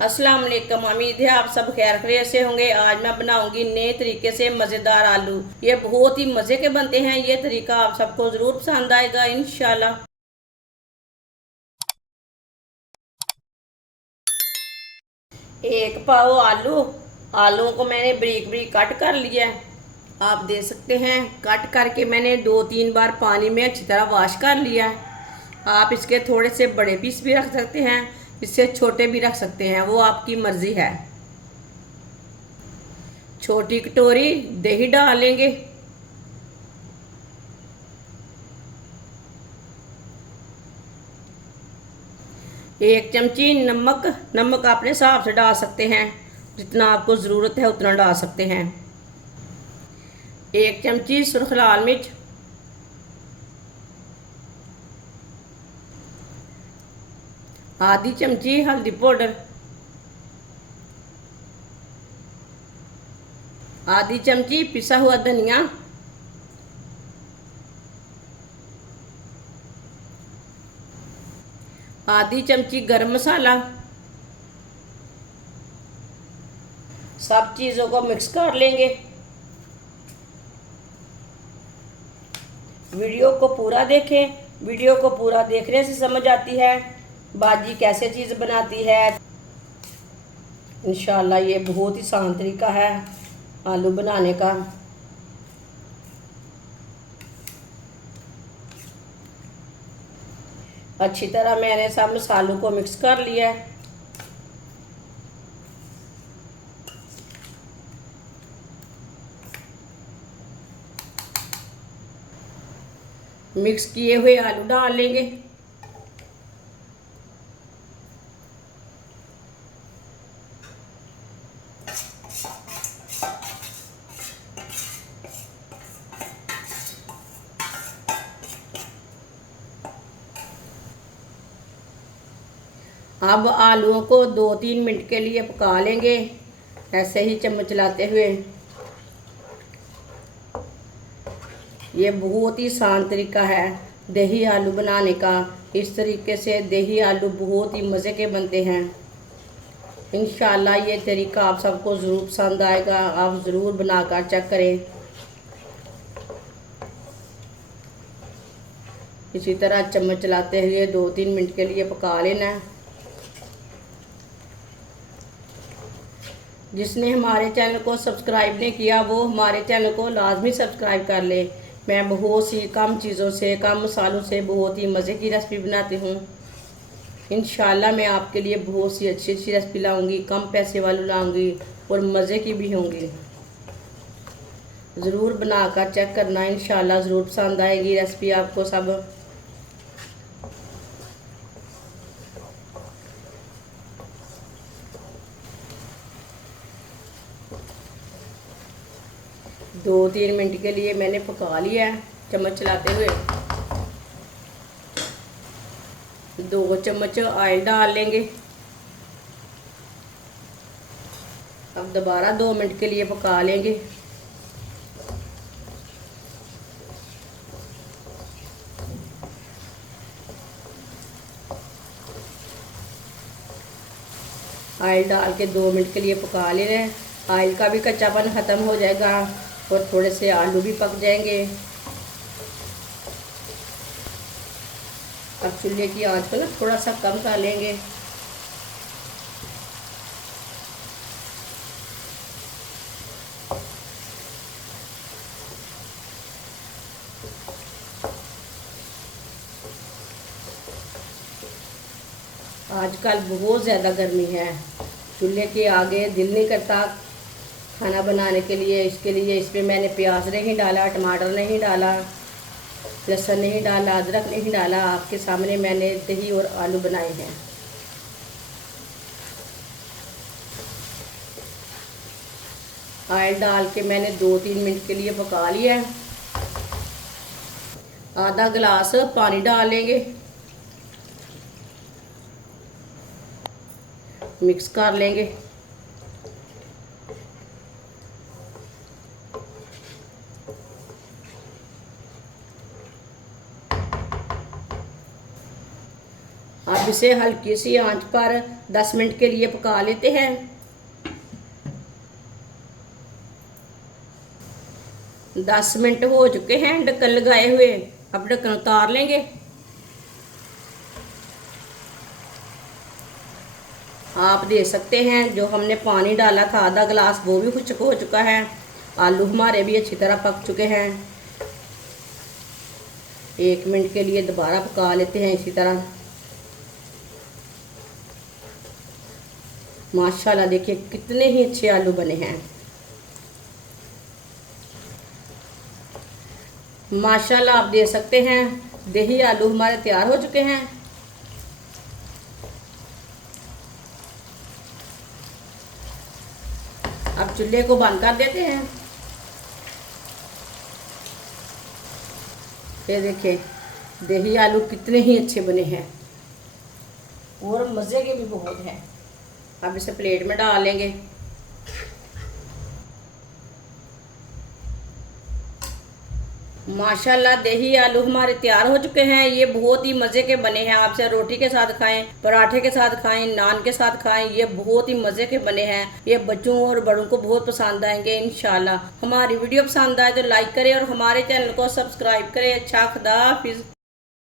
अस्सलाम वालेकुम। उम्मीद है आप सब खैर खैरियत से होंगे। आज मैं बनाऊंगी नए तरीके से मज़ेदार आलू। ये बहुत ही मज़े के बनते हैं। ये तरीका आप सबको ज़रूर पसंद आएगा इंशाल्लाह। एक पाव आलू, आलूओं को मैंने बारीक बारीक कट कर लिया है। आप देख सकते हैं कट करके मैंने 2-3 बार पानी में अच्छी तरह वॉश कर लिया है। आप इसके थोड़े से बड़े पीस भी रख सकते हैं, इससे छोटे भी रख सकते हैं, वो आपकी मर्ज़ी है। छोटी कटोरी दही डालेंगे। एक चमची नमक, नमक अपने हिसाब से डाल सकते हैं, जितना आपको ज़रूरत है उतना डाल सकते हैं। एक चमची सुर्ख लाल मिर्च, आधी चमची हल्दी पाउडर, आधी चमची पिसा हुआ धनिया, आधी चमची गरम मसाला। सब चीज़ों को मिक्स कर लेंगे। वीडियो को पूरा देखें, वीडियो को पूरा देखने से समझ आती है बाजी कैसे चीज़ बनाती है। इंशाल्लाह ये बहुत ही आसान तरीका है आलू बनाने का। अच्छी तरह मैंने सब मसालों को मिक्स कर लिया है। मिक्स किए हुए आलू डाल लेंगे। अब आलूओं को 2-3 मिनट के लिए पका लेंगे, ऐसे ही चम्मच चलाते हुए। ये बहुत ही आसान तरीका है दही आलू बनाने का। इस तरीके से दही आलू बहुत ही मज़े के बनते हैं। इंशाल्लाह ये तरीका आप सबको ज़रूर पसंद आएगा। आप ज़रूर बनाकर चेक करें। इसी तरह चम्मच चलाते हुए 2-3 मिनट के लिए पका लेना है। जिसने हमारे चैनल को सब्सक्राइब नहीं किया वो हमारे चैनल को लाजमी सब्सक्राइब कर ले। मैं बहुत सी कम चीज़ों से, कम मसालों से बहुत ही मज़े की रेसिपी बनाती हूँ। इंशाल्लाह मैं आपके लिए बहुत सी अच्छी अच्छी रेसिपी लाऊंगी, कम पैसे वाली लाऊंगी और मज़े की भी होंगी। ज़रूर बनाकर चेक करना, इंशाल्लाह ज़रूर पसंद आएगी रेसिपी आपको सब। दो 3 मिनट के लिए मैंने पका लिया है चम्मच चलाते हुए। 2 चम्मच ऑयल डाल लेंगे। अब दोबारा 2 मिनट के लिए पका लेंगे। ऑयल डाल के 2 मिनट के लिए पका ले रहे हैं। ऑयल का भी कच्चापन ख़त्म हो जाएगा और थोड़े से आलू भी पक जाएंगे। अब चूल्हे की आंच को ना थोड़ा सा कम कर लेंगे। आजकल बहुत ज़्यादा गर्मी है, चूल्हे के आगे दिल नहीं करता खाना बनाने के लिए। इसके लिए इसमें मैंने प्याज नहीं डाला, टमाटर नहीं डाला, लहसुन नहीं डाला, अदरक नहीं डाला। आपके सामने मैंने दही और आलू बनाए हैं। ऑयल डाल के मैंने 2-3 मिनट के लिए पका लिया है। आधा गिलास पानी डाल लेंगे, मिक्स कर लेंगे। अब इसे हल्की सी आंच पर 10 मिनट के लिए पका लेते हैं। 10 मिनट हो चुके हैं ढक्कन लगाए हुए। अब ढक्कन उतार लेंगे। आप देख सकते हैं जो हमने पानी डाला था आधा गिलास वो भी खुश्क हो चुका है। आलू हमारे भी अच्छी तरह पक चुके हैं। 1 मिनट के लिए दोबारा पका लेते हैं इसी तरह। माशाल्लाह देखिए कितने ही अच्छे आलू बने हैं। माशाल्लाह आप देख सकते हैं दही आलू हमारे तैयार हो चुके हैं। अब चूल्हे को बंद कर देते हैं। ये देखिए दही आलू कितने ही अच्छे बने हैं और मज़े के भी बहुत हैं। अब इसे प्लेट में डाल लेंगे। माशाल्लाह दही आलू हमारे तैयार हो चुके हैं। ये बहुत ही मज़े के बने हैं। आपसे रोटी के साथ खाएं, पराठे के साथ खाएं, नान के साथ खाएं, ये बहुत ही मज़े के बने हैं। ये बच्चों और बड़ों को बहुत पसंद आएंगे इंशाल्लाह। हमारी वीडियो पसंद आए तो लाइक करें और हमारे चैनल को सब्सक्राइब करें। अच्छा खुदा हाफिज़।